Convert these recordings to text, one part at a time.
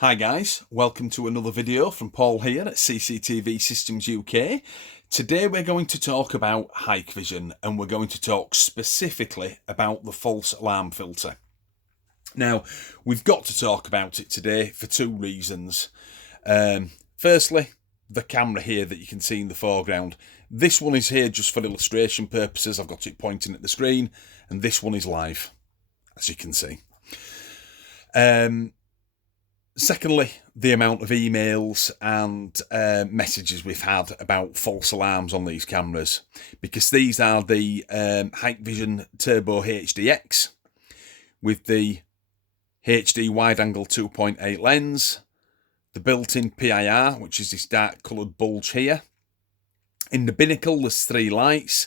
Hi guys, welcome to another video from Paul here at CCTV Systems UK. Today we're going to talk about Hikvision and we're going to talk specifically about the false alarm filter. Now, we've got to talk about it today for two reasons. Firstly, the camera here that you can see in the foreground. This one is here just for illustration purposes. I've got it pointing at the screen, and this one is live, as you can see. Secondly, the amount of emails and messages we've had about false alarms on these cameras, because these are the Hikvision Turbo HDX with the HD wide-angle 2.8 lens, the built-in PIR, which is this dark coloured bulge here. In the binnacle, there's three lights.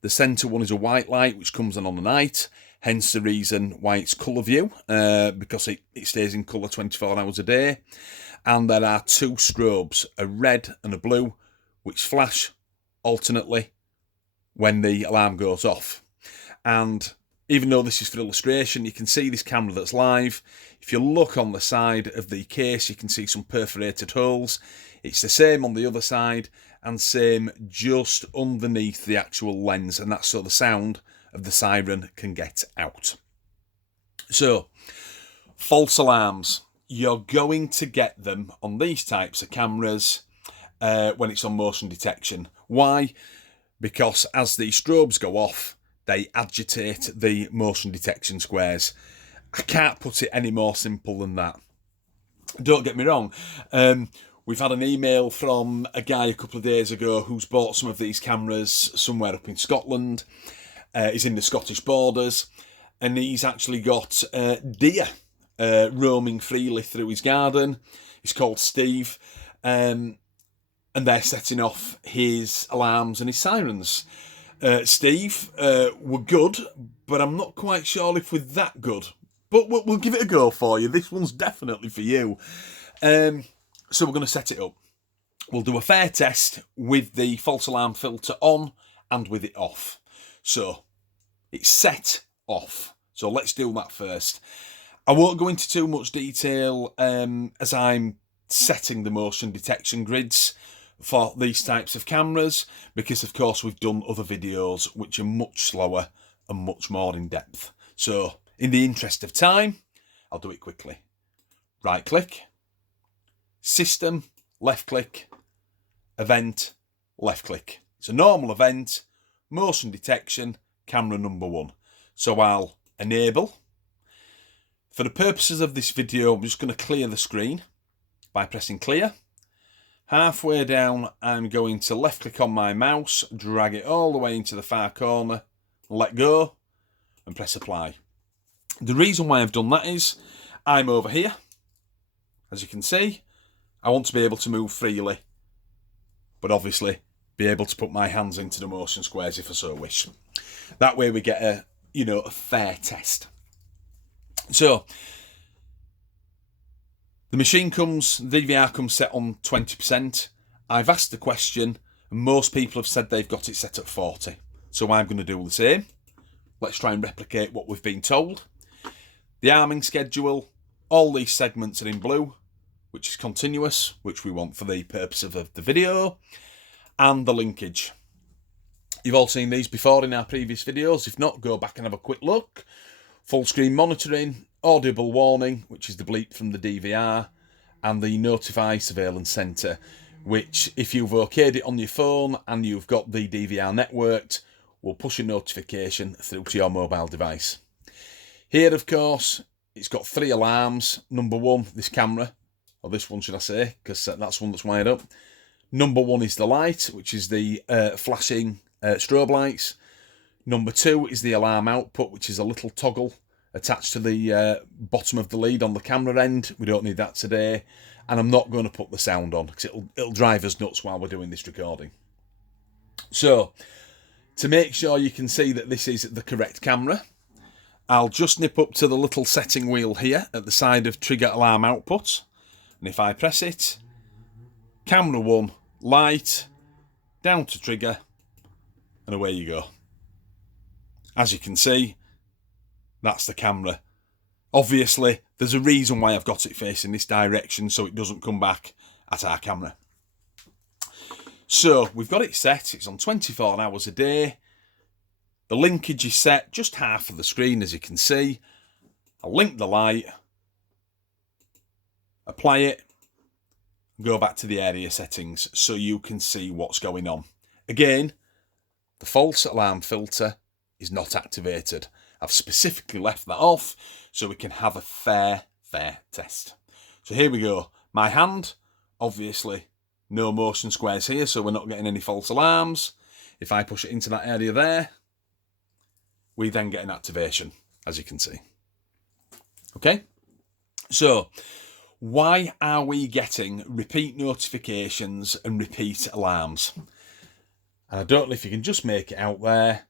The centre one is a white light, which comes on the night, hence the reason why it's colour view, because it stays in colour 24 hours a day. And there are two strobes, a red and a blue, which flash alternately when the alarm goes off. And even though this is for illustration, you can see this camera that's live. If you look on the side of the case, you can see some perforated holes. It's the same on the other side and same just underneath the actual lens, and that's so the sound of the siren can get out. So, false alarms. You're going to get them on these types of cameras when it's on motion detection. Why? Because as the strobes go off, they agitate the motion detection squares. I can't put it any more simple than that. Don't get me wrong. We've had an email from a guy a couple of days ago who's bought some of these cameras somewhere up in Scotland. He's in the Scottish borders, and he's actually got deer roaming freely through his garden. He's called Steve, and they're setting off his alarms and his sirens. Steve, we're good, but I'm not quite sure if we're that good. But we'll give it a go for you. This one's definitely for you. So we're going to set it up. We'll do a fair test with the false alarm filter on and with it off. So it's set off. So let's do that first. I won't go into too much detail as I'm setting the motion detection grids for these types of cameras, because of course we've done other videos which are much slower and much more in depth. So in the interest of time, I'll do it quickly. Right click, system, left click, event, left click. It's a normal event, motion detection, camera number 1. So I'll enable. For the purposes of this video, I'm just going to clear the screen by pressing clear. Halfway down, I'm going to left click on my mouse, drag it all the way into the far corner, let go, and press apply. The reason why I've done that is I'm over here. As you can see, I want to be able to move freely, but obviously be able to put my hands into the motion squares if I so wish. That way we get a fair test. So the machine DVR comes set on 20%. I've asked the question, and most people have said they've got it set at 40. So I'm going to do the same. Let's try and replicate what we've been told. The arming schedule, all these segments are in blue, which is continuous, which we want for the purpose of the video, and the linkage. You've all seen these before in our previous videos. If not, go back and have a quick look. Full screen monitoring, audible warning, which is the bleep from the DVR, and the notify surveillance centre, which if you've okayed it on your phone and you've got the DVR networked, will push a notification through to your mobile device. Here, of course, it's got 3 alarms. Number 1, this camera, or this one should I say, because that's one that's wired up. Number 1 is the light, which is the flashing strobe lights. Number 2 is the alarm output, which is a little toggle attached to the bottom of the lead on the camera end. We don't need that today. And I'm not going to put the sound on because it'll drive us nuts while we're doing this recording. So, to make sure you can see that this is the correct camera, I'll just nip up to the little setting wheel here at the side of trigger alarm output. And if I press it, camera 1, light, down to trigger, and away you go. As you can see, that's the camera Obviously, there's a reason why I've got it facing this direction so it doesn't come back at our camera. So we've got it set, it's on 24 hours a day. The linkage is set just half of the screen, as you can see. I'll link the light, apply it, go back to the area settings so you can see what's going on. Again, the false alarm filter is not activated. I've specifically left that off so we can have a fair test. So here we go. My hand, obviously no motion squares here, so we're not getting any false alarms. If I push it into that area there, we then get an activation, as you can see. Okay, so why are we getting repeat notifications and repeat alarms? And I don't know if you can just make it out there.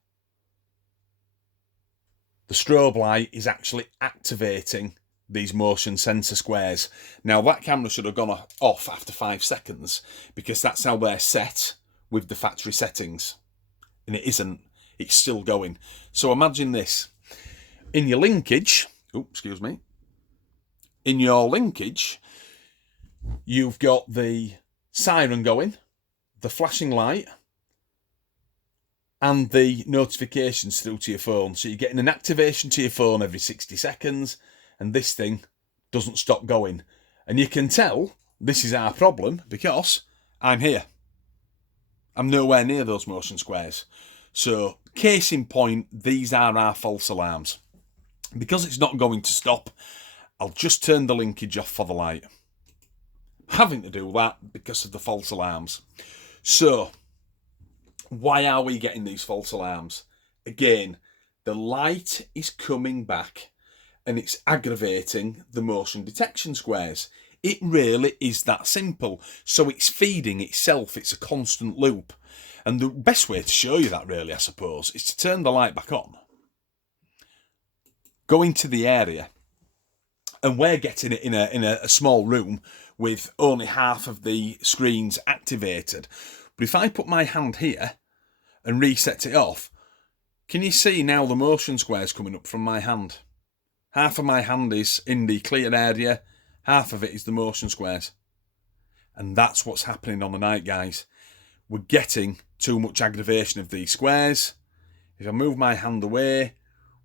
The strobe light is actually activating these motion sensor squares. Now that camera should have gone off after 5 seconds because that's how they're set with the factory settings. And it isn't, it's still going. So imagine this. In your linkage, in your linkage, you've got the siren going, the flashing light, and the notifications through to your phone. So you're getting an activation to your phone every 60 seconds, and this thing doesn't stop going. And you can tell this is our problem because I'm here. I'm nowhere near those motion squares. So, case in point, these are our false alarms. Because it's not going to stop, I'll just turn the linkage off for the light. Having to do that because of the false alarms. So, why are we getting these false alarms? Again, the light is coming back and it's aggravating the motion detection squares. It really is that simple. So it's feeding itself. It's a constant loop. And the best way to show you that, really, I suppose, is to turn the light back on. Go into the area. And we're getting it in a small room with only half of the screens activated. But if I put my hand here and reset it off, can you see now the motion squares coming up from my hand? Half of my hand is in the clear area, half of it is the motion squares. And that's what's happening on the night, guys. We're getting too much aggravation of these squares. If I move my hand away,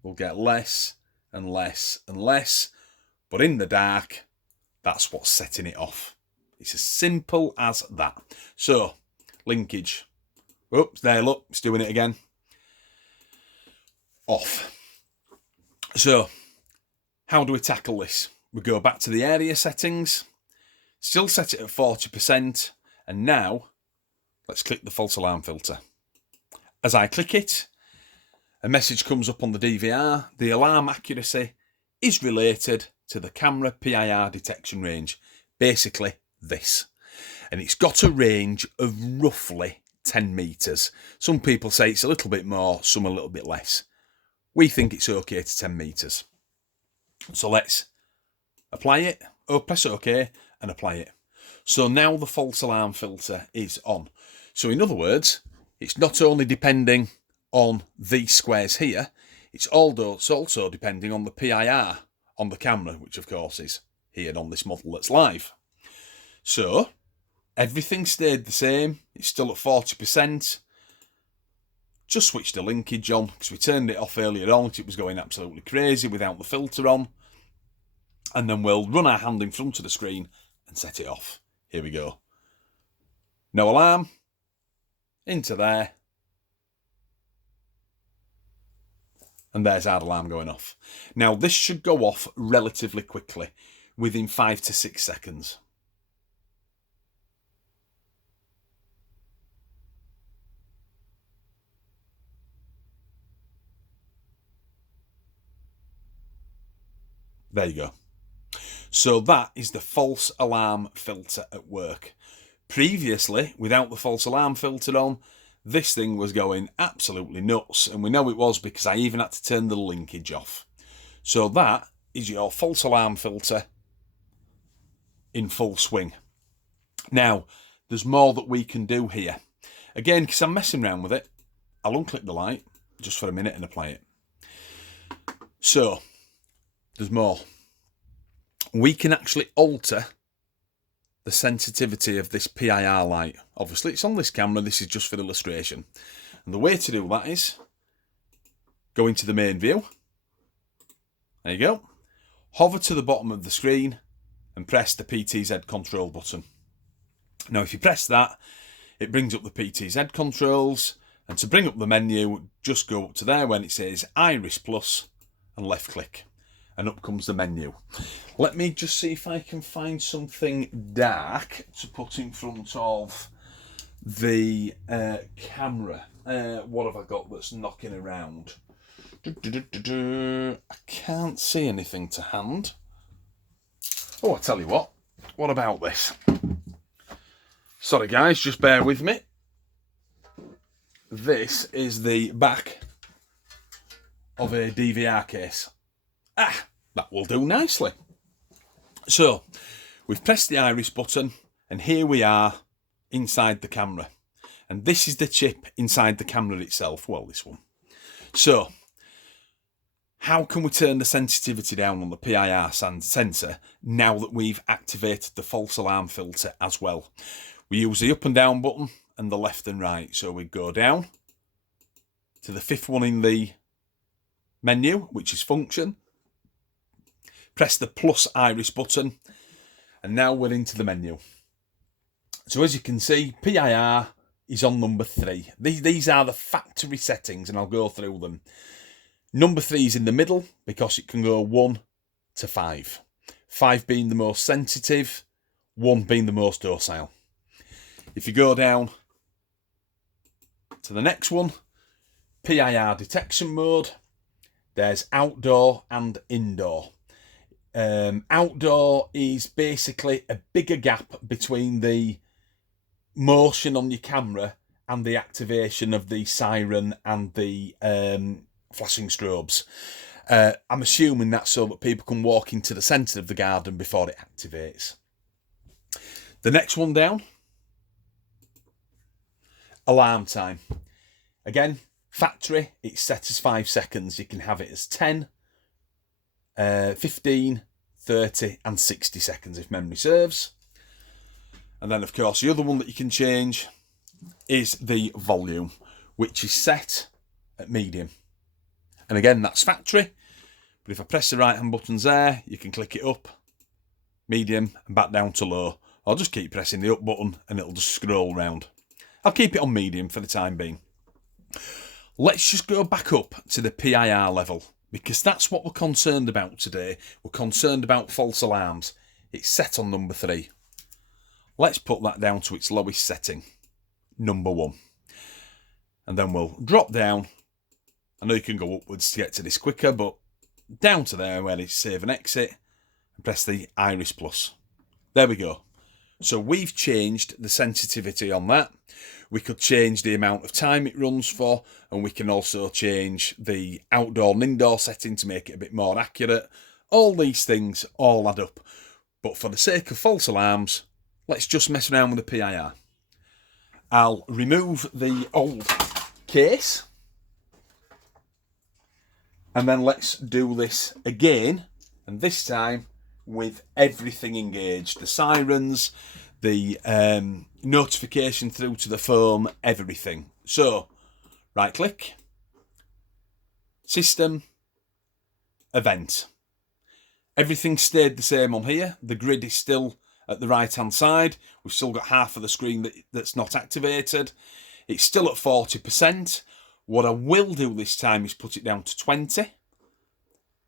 we'll get less and less and less. But in the dark, that's what's setting it off. It's as simple as that. So, linkage. Oops, there, look, it's doing it again. Off. So, how do we tackle this? We go back to the area settings, still set it at 40%, and now let's click the false alarm filter. As I click it, a message comes up on the DVR. The alarm accuracy is related to the camera PIR detection range. Basically, this. And it's got a range of roughly 10 metres. Some people say it's a little bit more, some a little bit less. We think it's okay to 10 metres. So let's apply it, press OK and apply it. So now the false alarm filter is on. So in other words, it's not only depending on these squares here, it's also depending on the PIR on the camera, which of course is here on this model that's live. So everything stayed the same. It's still at 40%. Just switched the linkage on because we turned it off earlier on. It was going absolutely crazy without the filter on. And then we'll run our hand in front of the screen and set it off. Here we go. No alarm. Into there. And there's our alarm going off. Now this should go off relatively quickly, within 5 to 6 seconds. There you go. So that is the false alarm filter at work. Previously, without the false alarm filter on, this thing was going absolutely nuts. And we know it was because I even had to turn the linkage off. So that is your false alarm filter in full swing. Now, there's more that we can do here. Again, because I'm messing around with it, I'll unclick the light just for a minute and apply it. So, there's more. We can actually alter the sensitivity of this PIR light. Obviously, it's on this camera. This is just for illustration. And the way to do that is go into the main view. There you go. Hover to the bottom of the screen and press the PTZ control button. Now, if you press that, it brings up the PTZ controls. And to bring up the menu, just go up to there when it says Iris Plus and left click. And up comes the menu. Let me just see if I can find something dark to put in front of the camera. What have I got that's knocking around? I can't see anything to hand. Oh, I tell you what. What about this? Sorry guys, just bear with me. This is the back of a DVR case. That will do nicely. So, we've pressed the iris button and here we are inside the camera. And this is the chip inside the camera itself. Well, this one. So, how can we turn the sensitivity down on the PIR sensor now that we've activated the false alarm filter as well? We use the up and down button and the left and right. So we go down to the fifth one in the menu, which is function. Press the plus iris button and now we're into the menu. So as you can see, PIR is on number 3. These are the factory settings and I'll go through them. Number 3 is in the middle because it can go 1 to 5. 5 being the most sensitive, 1 being the most docile. If you go down to the next one, PIR detection mode, there's outdoor and indoor. Outdoor is basically a bigger gap between the motion on your camera and the activation of the siren and the flashing strobes. I'm assuming that's so that people can walk into the centre of the garden before it activates. The next one down, alarm time. Again, factory, it's set as 5 seconds. You can have it as 10, 15, 30 and 60 seconds if memory serves. And then of course the other one that you can change is the volume, which is set at medium. And again, that's factory, but if I press the right hand buttons there, you can click it up, medium and back down to low. I'll just keep pressing the up button and it'll just scroll round. I'll keep it on medium for the time being. Let's just go back up to the PIR level, because that's what we're concerned about today. We're concerned about false alarms. It's set on number 3. Let's put that down to its lowest setting, number 1. And then we'll drop down. I know you can go upwards to get to this quicker, but down to there where it's save and exit, and press the Iris Plus. There we go. So we've changed the sensitivity on that. We could change the amount of time it runs for, and we can also change the outdoor and indoor setting to make it a bit more accurate. All these things all add up. But for the sake of false alarms, let's just mess around with the PIR. I'll remove the old case. And then let's do this again, and this time with everything engaged. The sirens, the notification through to the phone, everything. So, right click, system, event. Everything stayed the same on here. The grid is still at the right hand side. We've still got half of the screen that's not activated. It's still at 40%. What I will do this time is put it down to 20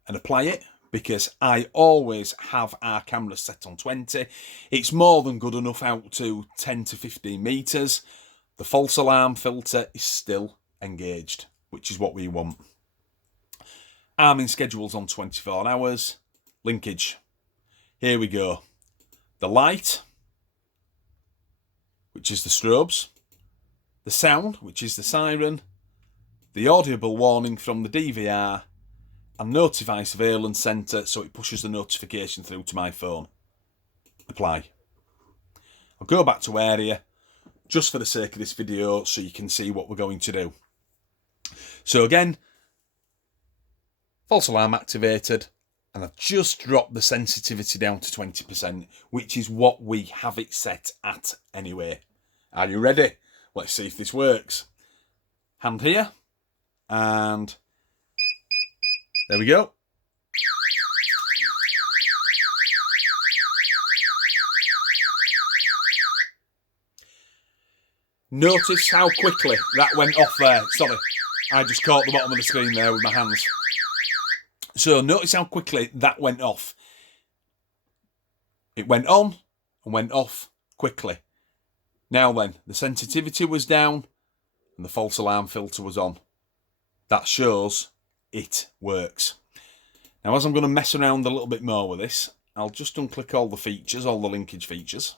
and apply it, because I always have our camera set on 20. It's more than good enough out to 10 to 15 metres. The false alarm filter is still engaged, which is what we want. Arming schedule's on 24 hours. Linkage. Here we go. The light, which is the strobes. The sound, which is the siren. The audible warning from the DVR, and notify surveillance centre so it pushes the notification through to my phone. Apply. I'll go back to area just for the sake of this video so you can see what we're going to do. So again, false alarm activated, And I've just dropped the sensitivity down to 20%, which is what we have it set at anyway. Are you ready? Let's see if this works. Hand here, and there we go. Notice how quickly that went off there. Sorry, I just caught the bottom of the screen there with my hands. So notice how quickly that went off. It went on and went off quickly. Now then, the sensitivity was down and the false alarm filter was on. That shows it works. Now, as I'm going to mess around a little bit more with this, I'll just unclick all the features, all the linkage features.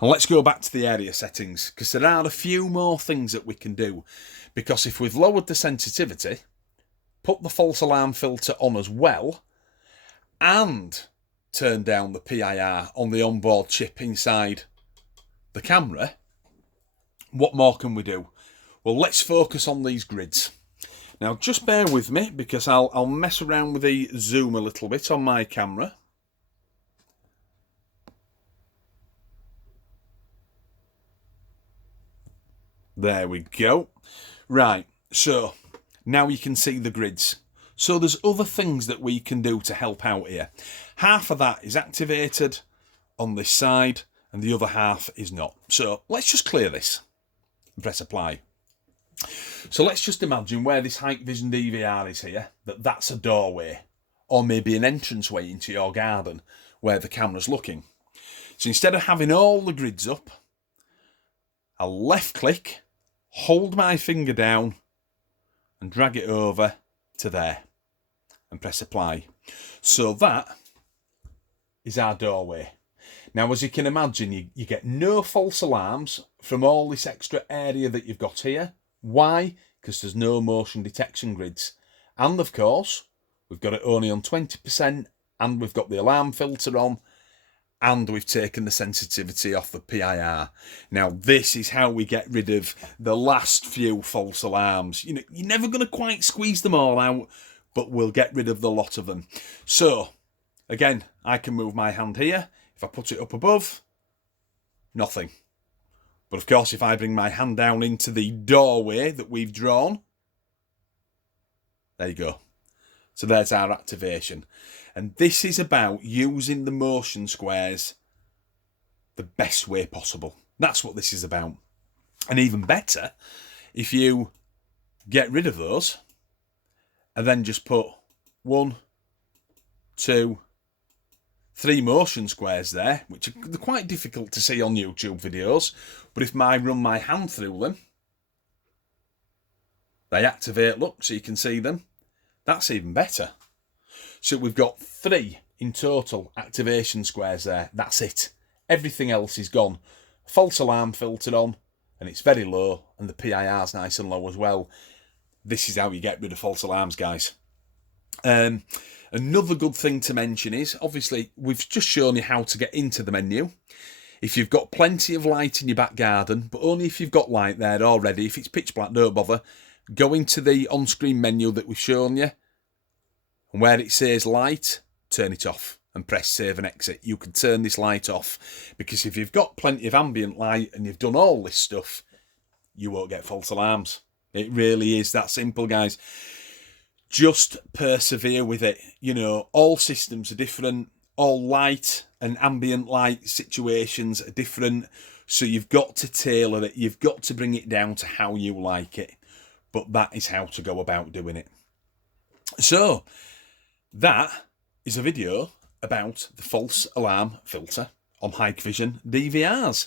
And let's go back to the area settings, because there are a few more things that we can do. Because if we've lowered the sensitivity, put the false alarm filter on as well, and turn down the PIR on the onboard chip inside the camera, what more can we do? Well, let's focus on these grids. Now, just bear with me, because I'll mess around with the zoom a little bit on my camera. There we go. Right, so now you can see the grids. So there's other things that we can do to help out here. Half of that is activated on this side and the other half is not. So let's just clear this and press apply. So let's just imagine where this Hikvision DVR is here, that's a doorway or maybe an entranceway into your garden where the camera's looking. So instead of having all the grids up, I'll left click, hold my finger down and drag it over to there and press apply. So that is our doorway. Now, as you can imagine, you get no false alarms from all this extra area that you've got here. Why? Because there's no motion detection grids. And of course, we've got it only on 20% and we've got the alarm filter on and we've taken the sensitivity off the PIR. Now, this is how we get rid of the last few false alarms. You know, you're never going to quite squeeze them all out, but we'll get rid of the lot of them. So, again, I can move my hand here. If I put it up above, nothing. But of course, if I bring my hand down into the doorway that we've drawn, there you go. So there's our activation. And this is about using the motion squares the best way possible. That's what this is about. And even better, if you get rid of those and then just put 1, 2, 3 motion squares there, which are quite difficult to see on YouTube videos, but if I run my hand through them, they activate, look, so you can see them. That's even better. So we've got 3 in total activation squares there. That's it. Everything else is gone. False alarm filter on, and it's very low, and the PIR's nice and low as well. This is how you get rid of false alarms, guys. Another good thing to mention is, obviously, we've just shown you how to get into the menu. If you've got plenty of light in your back garden, but only if you've got light there already. If it's pitch black, don't bother. Go into the on-screen menu that we've shown you, and where it says light, turn it off and press save and exit. You can turn this light off, because if you've got plenty of ambient light and you've done all this stuff, you won't get false alarms. It really is that simple, guys. Just persevere with it. You know, all systems are different. All light and ambient light situations are different. So you've got to tailor it. You've got to bring it down to how you like it. But that is how to go about doing it. So that is a video about the false alarm filter on Hikvision DVRs.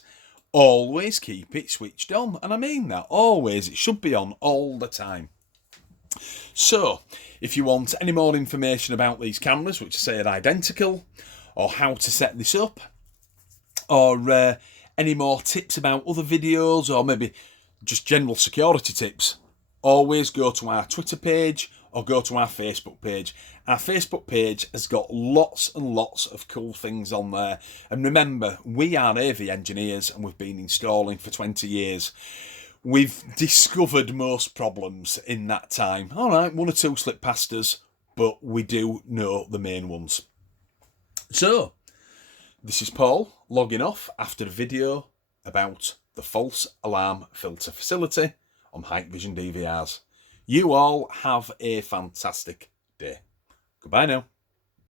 Always keep it switched on. And I mean that, always. It should be on all the time. So, if you want any more information about these cameras, which I say are identical, or how to set this up, or any more tips about other videos, or maybe just general security tips, always go to our Twitter page or go to our Facebook page. Our Facebook page has got lots and lots of cool things on there. And remember, we are AV engineers and we've been installing for 20 years. We've discovered most problems in that time. All right, 1 or 2 slip past us, but we do know the main ones. So, this is Paul logging off after a video about the false alarm filter facility on Hikvision DVRs. You all have a fantastic day. Goodbye now.